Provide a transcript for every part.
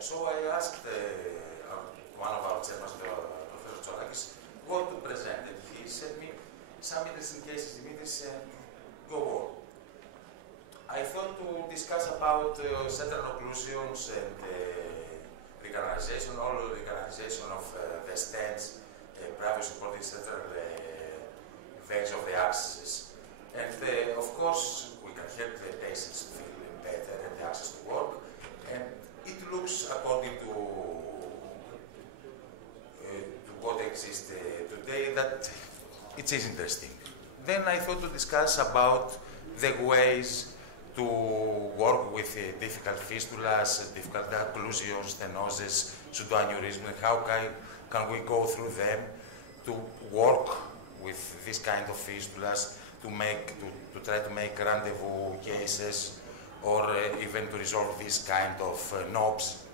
So I asked one of our chairmans, Professor Tsorakis, what to present, and he said me some interesting cases. Dimitris, go on. I thought to discuss about central occlusions and recanalization, all recanalization of the stents, previously supporting central veins of the axis. And of course, we can help the patients to feel better and the access to work. And it looks, according to what exists today, that it is interesting. Then I thought to discuss about the ways to work with difficult fistulas, difficult occlusions, stenosis, pseudoaneurysm, and how can we go through them to work with this kind of fistulas, to try to make rendezvous cases, or even to resolve this kind of knobs,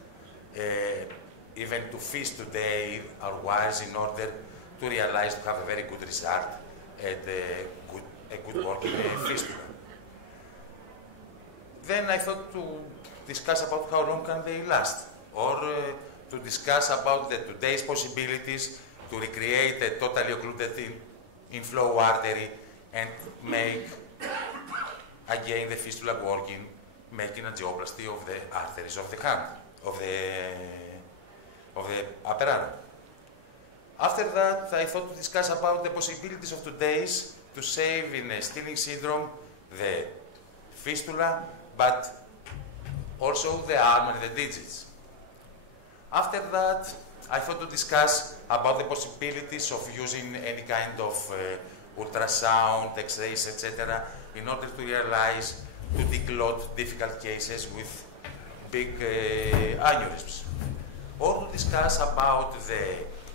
even to fist today our wires in order to realize to have a very good result and a good working fistula. Then I thought to discuss about how long can they last, or to discuss about today's possibilities to recreate a totally occluded inflow artery and make again the fistula working, making angioplasty of the arteries of the hand, of the upper arm. After that, I thought to discuss about the possibilities of today's to save in a Stilling syndrome the fistula, but also the arm and the digits. After that, I thought to discuss about the possibilities of using any kind of ultrasound, X-rays, etc., in order to realize to declot difficult cases with big aneurysms. Or to discuss about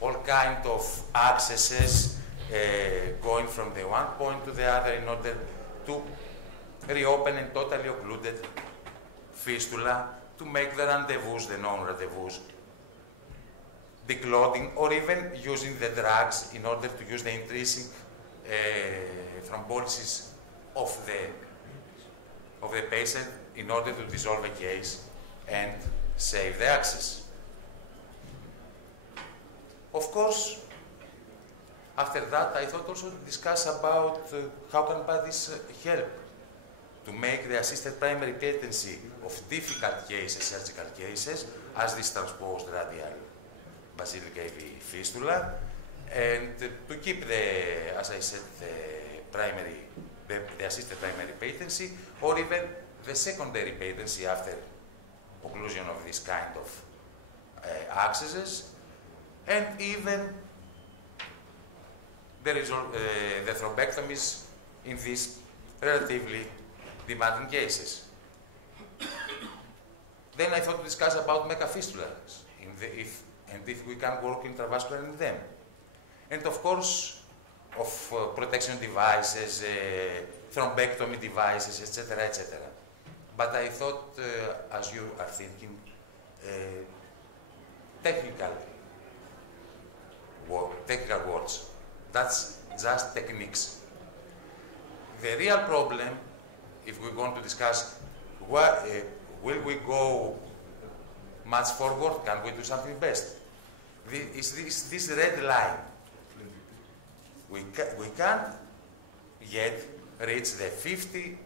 all kind of accesses going from the one point to the other in order to reopen a totally occluded fistula, to make the rendezvous, the non-rendezvous, declotting, or even using the drugs in order to use the intrinsic thrombolysis of the patient in order to dissolve a case and save the access. Of course, after that, I thought also to discuss about how Karnabatidis help to make the assisted primary patency of difficult cases, surgical cases, as this transposed radial basilic AV fistula, and to keep the, as I said, the assisted primary patency, or even the secondary patency after occlusion of this kind of accesses, and even the thrombectomies in these relatively demanding cases. Then I thought to discuss about megafistulas, if we can work intravascular in them. And of course, of protection devices, thrombectomy devices, etc., etc. But I thought, as you are thinking, technical words. That's just techniques. The real problem, if we're going to discuss, will we go much forward? Can we do something best? This red line. We can't yet reach the 50%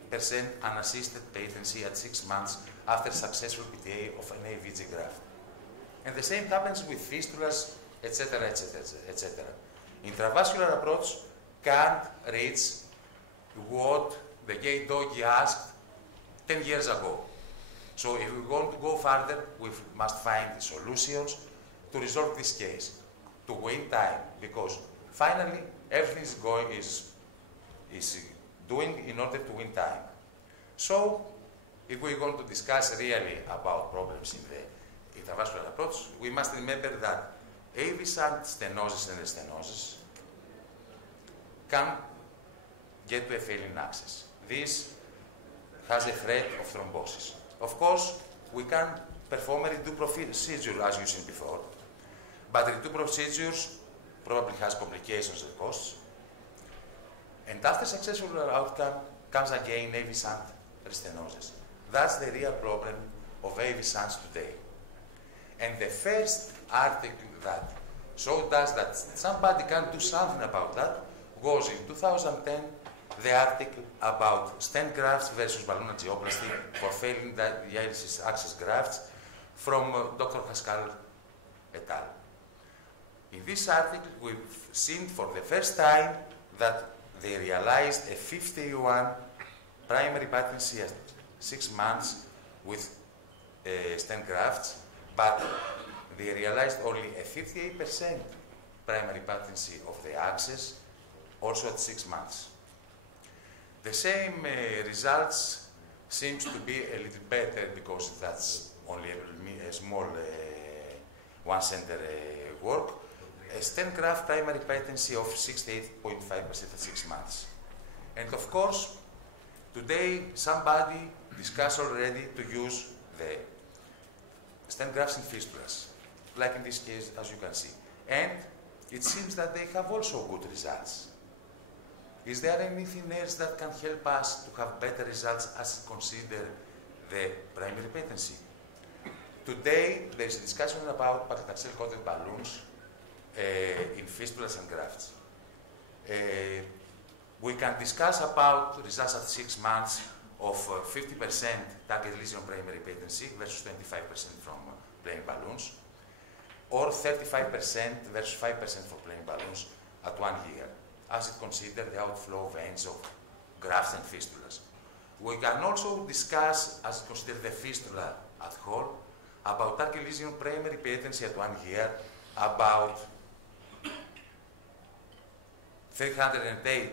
unassisted patency at 6 months after successful PTA of an AVG graft. And the same happens with fistulas, etc., etc., etc. Intravascular approach can't reach what the gay doggy asked 10 years ago. So if we're going to go further, we must find solutions to resolve this case, to win time, because finally everything is doing in order to win time. So if we're going to discuss really about problems in the intravascular approach, we must remember that AV shunt stenosis and stenosis can get to a failing access. This has a threat of thrombosis. Of course, we can perform a redo procedure as you seen before, but redo procedures probably has complications and costs. And after successful outcome comes again AV shunt restenosis. That's the real problem of AV shunts today. And the first article that showed us that somebody can do something about that was in 2010, the article about stent grafts versus balloon angioplasty for failing dialysis access grafts from Dr. Haskell et al. In this article, we've seen for the first time that they realized a 51 primary patency at 6 months with stent grafts, but they realized only a 58% primary patency of the access, also at 6 months. The same results seems to be a little better because that's only a small one-center work. A stent graft primary patency of 68.5% at 6 months. And of course, today somebody discussed already to use the stent grafts in fistulas, like in this case, as you can see. And it seems that they have also good results. Is there anything else that can help us to have better results as consider the primary patency? Today, there is a discussion about paclitaxel-coated balloons in fistulas and grafts. We can discuss about results at 6 months of 50% target lesion primary patency versus 25% from plain balloons, or 35% versus 5% for plain balloons at 1 year, as it considers the outflow of veins of grafts and fistulas. We can also discuss, as it considers the fistula at whole, about target lesion primary patency at 1 year, about 308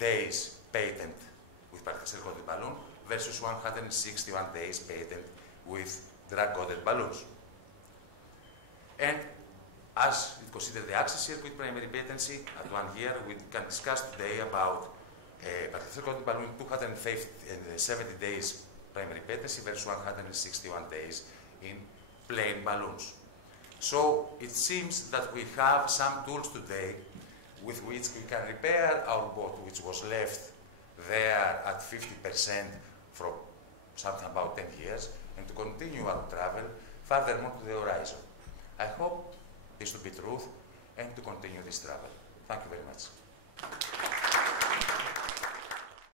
days patent with paclitaxel-coated balloon versus 161 days patent with drug-coated balloons. And as it considers the access circuit primary patency at 1 year, we can discuss today about paclitaxel-coated balloon 270 days primary patency versus 161 days in plain balloons. So it seems that we have some tools today with which we can repair our boat, which was left there at 50% for something about 10 years, and to continue our travel furthermore to the horizon. I hope this to be truth and to continue this travel. Thank you very much.